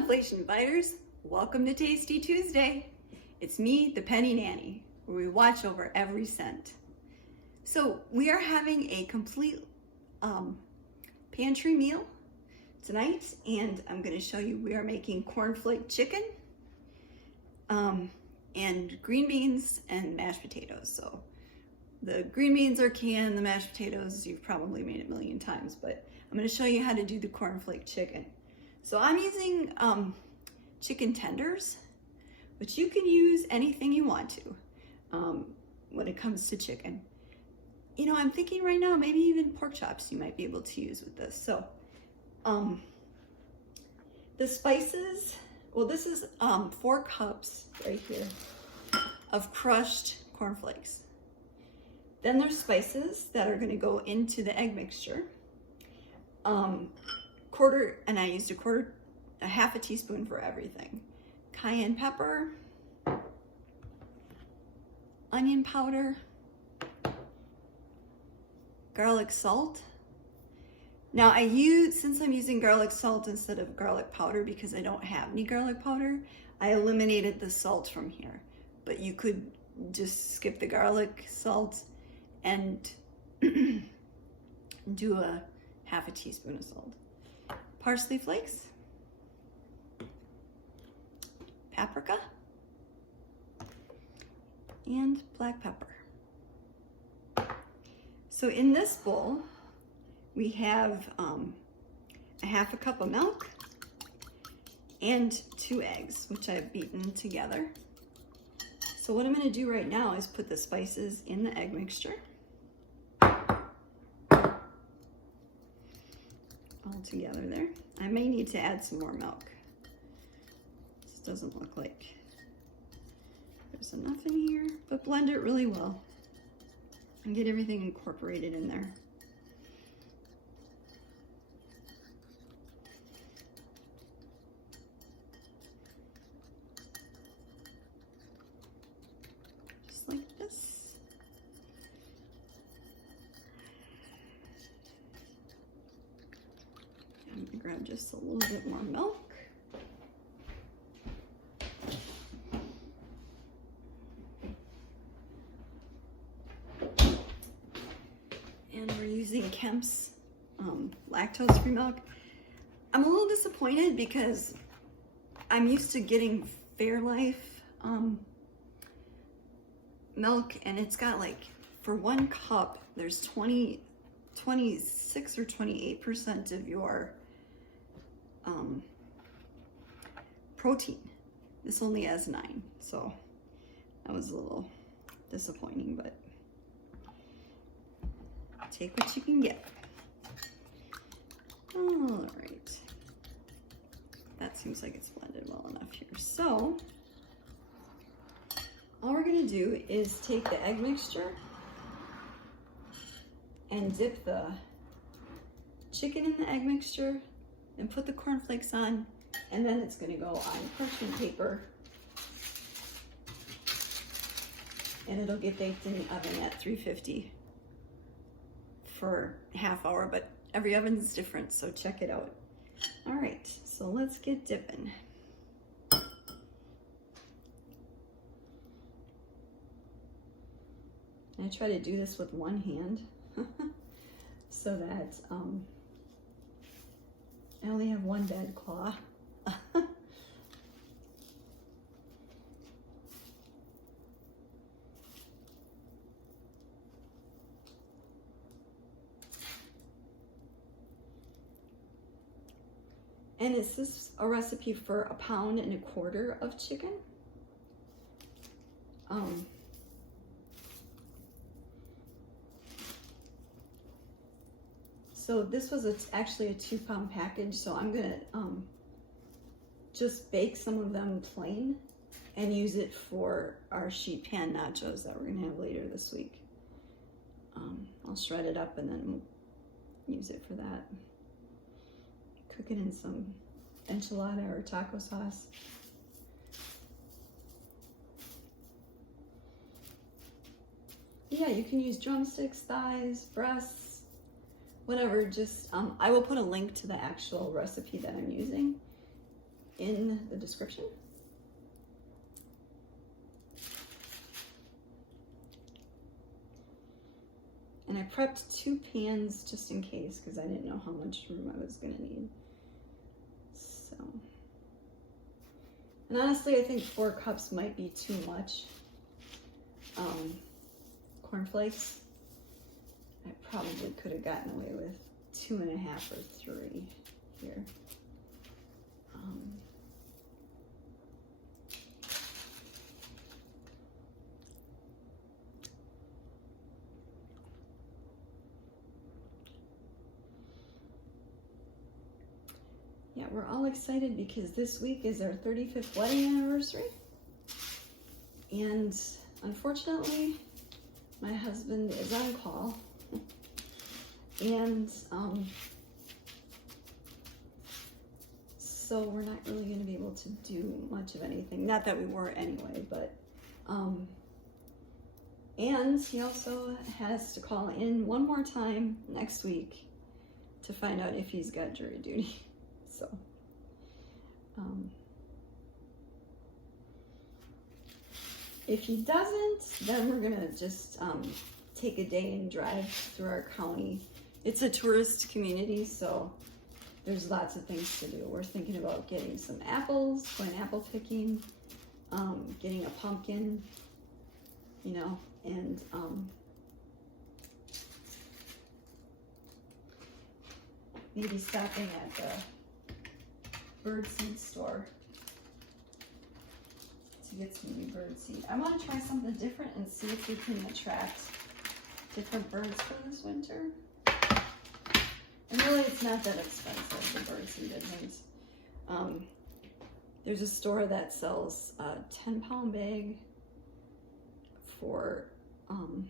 Inflation Fighters, welcome to Tasty Tuesday. It's me, the Penny Nanny, where we watch over every cent. So we are having a complete pantry meal tonight, and I'm going to show you we are making cornflake chicken and green beans and mashed potatoes. So the green beans are canned, the mashed potatoes, you've probably made it a million times, but I'm going to show you how to do the cornflake chicken. So I'm using chicken tenders, but you can use anything you want to when it comes to chicken. You know, I'm thinking right now, maybe even pork chops you might be able to use with this. So the spices, well, this is 4 cups right here of crushed cornflakes. Then there's spices that are going to go into the egg mixture. And I used a half a teaspoon for everything. Cayenne pepper, onion powder, garlic salt. Now since I'm using garlic salt instead of garlic powder because I don't have any garlic powder, I eliminated the salt from here. But you could just skip the garlic salt and do a half a teaspoon of salt. Parsley flakes, paprika, and black pepper. So in this bowl, we have a half a cup of milk and 2 eggs, which I've beaten together. So what I'm going to do right now is put the spices in the egg mixture. All together there. I may need to add some more milk. This doesn't look like there's enough in here, but blend it really well and get everything incorporated in there. Just like this. I'm gonna grab just a little bit more milk. And we're using Kemp's lactose-free milk. I'm a little disappointed because I'm used to getting Fairlife milk, and it's got like, for 1 cup, there's 26 or 28% of your protein. This only has 9, so that was a little disappointing, but take what you can get. All right, that seems like it's blended well enough here. So all we're gonna do is take the egg mixture and dip the chicken in the egg mixture and put the cornflakes on, and then it's going to go on parchment paper, and it'll get baked in the oven at 350 for half hour, but every oven's different, so check it out. All right, so let's get dipping. I try to do this with one hand so that I only have one bad claw. And is this a recipe for 1.25 pounds of chicken? So this was actually a 2-pound package, so I'm gonna just bake some of them plain and use it for our sheet pan nachos that we're gonna have later this week. I'll shred it up and then use it for that. Cook it in some enchilada or taco sauce. Yeah, you can use drumsticks, thighs, breasts, whatever. Just I will put a link to the actual recipe that I'm using in the description. And I prepped 2 pans just in case, because I didn't know how much room I was going to need. So, and honestly, I think 4 cups might be too much. Cornflakes, I probably could have gotten away with 2.5 or 3 here. Yeah, we're all excited because this week is our 35th wedding anniversary. And unfortunately, my husband is on call. And so we're not really going to be able to do much of anything. Not that we were anyway, but and he also has to call in one more time next week to find out if he's got jury duty. So if he doesn't, then we're gonna just take a day and drive through our county. It's a tourist community, so there's lots of things to do. We're thinking about getting some apples, going apple picking, getting a pumpkin, you know, and maybe stopping at the birdseed store to get some new birdseed. I want to try something different and see if we can attract different birds for this winter. And really, it's not that expensive, the birdseed isn't. There's a store that sells a 10-pound bag for $2.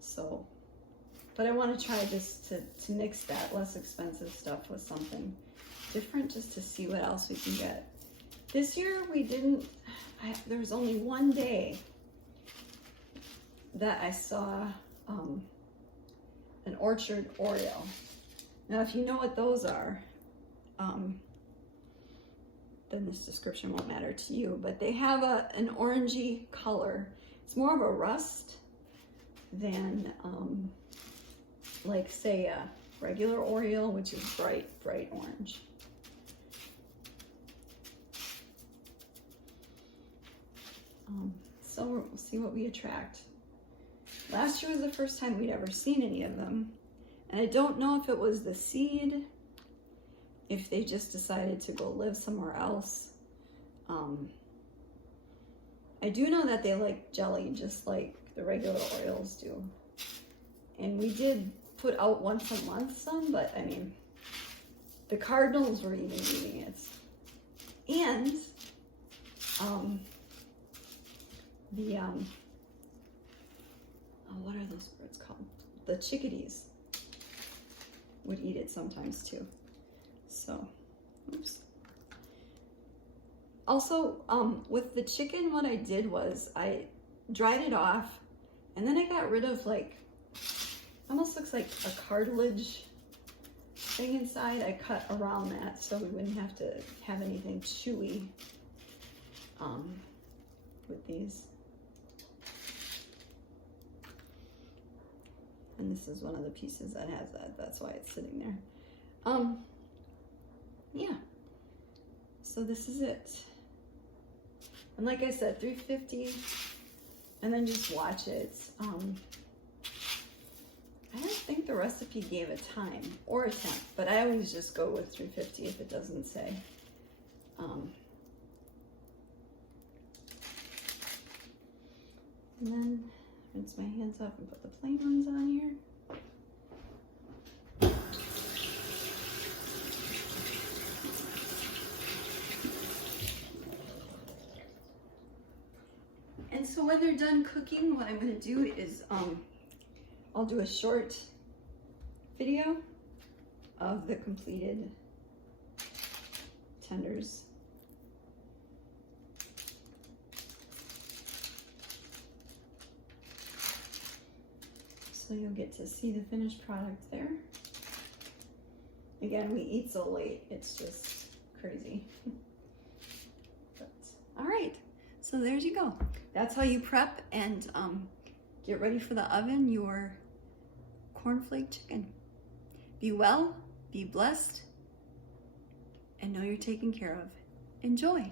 So, but I want to try just to mix that less expensive stuff with something different, just to see what else we can get. This year we didn't, there was only one day that I saw an orchard Oreo. Now, if you know what those are, then this description won't matter to you, but they have an orangey color. It's more of a rust than like, say, a regular Oreo, which is bright orange. So we'll see what we attract. Last year was the first time we'd ever seen any of them. And I don't know if it was the seed, if they just decided to go live somewhere else. I do know that they like jelly just like the regular Oreos do. And we did put out once a month some, but I mean, the cardinals were even eating it. And what are those birds called? The chickadees would eat it sometimes too. So, oops. Also, with the chicken, what I did was I dried it off, and then I got rid of, like, almost looks like a cartilage thing inside. I cut around that so we wouldn't have to have anything chewy with these. And this is one of the pieces that has that. That's why it's sitting there. Yeah. So this is it. And like I said, $3.50, and then just watch it. I don't think the recipe gave a time or a temp, but I always just go with $3.50 if it doesn't say. And then rinse my hands off and put the plain ones on here. And so when they're done cooking, what I'm going to do is I'll do a short video of the completed tenders. So you'll get to see the finished product there. Again, we eat so late, it's just crazy. But, all right, so there you go. That's how you prep and get ready for the oven your cornflake chicken. Be well, be blessed, and know you're taken care of. Enjoy.